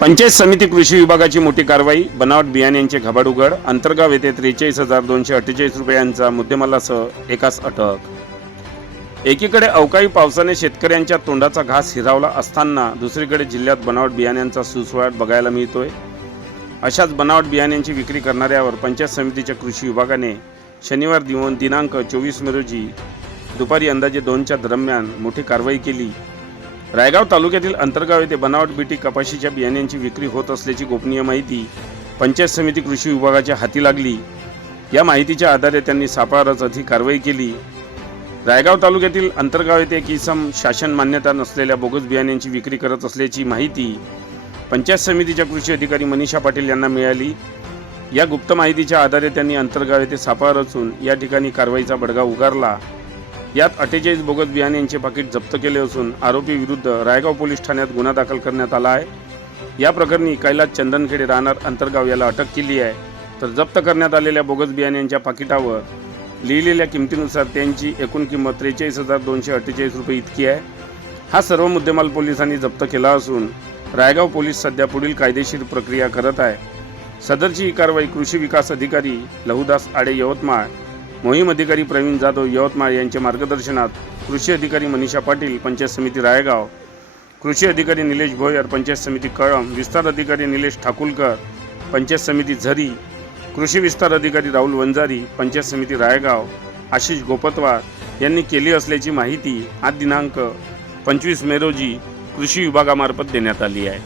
पंचायत समिती कृषी विभागाची मोठी कारवाई बनावट बियाण्यांचे घाबाड उघड अंतर्गाव येथे त्रेचाळीस हजार दोनशे अठ्ठेचाळीस रुपयांचा मुद्देमालासह एकाच अटक. एकीकडे अवकाळी पावसाने शेतकऱ्यांच्या तोंडाचा घास हिरावला असताना दुसरीकडे जिल्ह्यात बनावट बियाण्यांचा सुसवाट बघायला मिळतोय. अशाच बनावट बियाण्यांची विक्री करणाऱ्यावर पंचायत समितीच्या कृषी विभागाने शनिवार दिवस दिनांक चोवीस मे रोजी दुपारी अंदाजे दोनच्या दरम्यान मोठी कारवाई केली. रायगाव तालुक्यातील अंतर्गाव येथे बनावट बीटी कपाशीच्या बियाण्यांची विक्री होत असल्याची गोपनीय माहिती पंचायत समिती कृषी विभागाच्या हाती लागली. या माहितीच्या आधारे त्यांनी सापळा रचत ही कारवाई केली. रायगाव तालुक्यातील अंतर्गाव येथे एक इसम शासन मान्यता नसलेल्या बोगस बियाण्यांची विक्री करत असल्याची माहिती पंचायत समितीच्या कृषी अधिकारी मनीषा पाटील यांना मिळाली. या गुप्त माहितीच्या आधारे त्यांनी अंतर्गाव येथे सापळा रचून या ठिकाणी कारवाईचा बडगा उगारला. यात अठ्ठेचाळीस बोगस बियाण्यांचे पाकिट जप्त केले असून आरोपी विरुद्ध रायगाव पोलीस ठाण्यात गुन्हा दाखल करण्यात आला आहे. या प्रकरणी कैलास चंदनखेडे राहणार अंतरगाव याला अटक केली आहे. तर जप्त करण्यात आलेल्या बोगस बियाण्यांच्या पाकिटावर लिहिलेल्या किमतीनुसार त्यांची एकूण किंमत त्रेचाळीस हजार दोनशे अठ्ठेचाळीस रुपये इतकी आहे. हा सर्व मुद्देमाल पोलिसांनी जप्त केला असून रायगाव पोलीस सध्या पुढील कायदेशीर प्रक्रिया करत आहे. सदरची ही कारवाई कृषी विकास अधिकारी लहुदास आडे यवतमाळ मोहीम अधिकारी प्रवीण जाधव यवतमाळ यांच्या मार्गदर्शनात कृषी अधिकारी मनीषा पाटील पंचायत समिती रायगाव कृषी अधिकारी निलेश भोयर पंचायत समिती कळम विस्तार अधिकारी निलेश ठाकुलकर पंचायत समिती झरी कृषी विस्तार अधिकारी राहुल वंजारी पंचायत समिती रायगाव आशिष गोपतवार यांनी केली असल्याची माहिती आज दिनांक पंचवीस मे रोजी कृषी विभागामार्फत देण्यात आली आहे.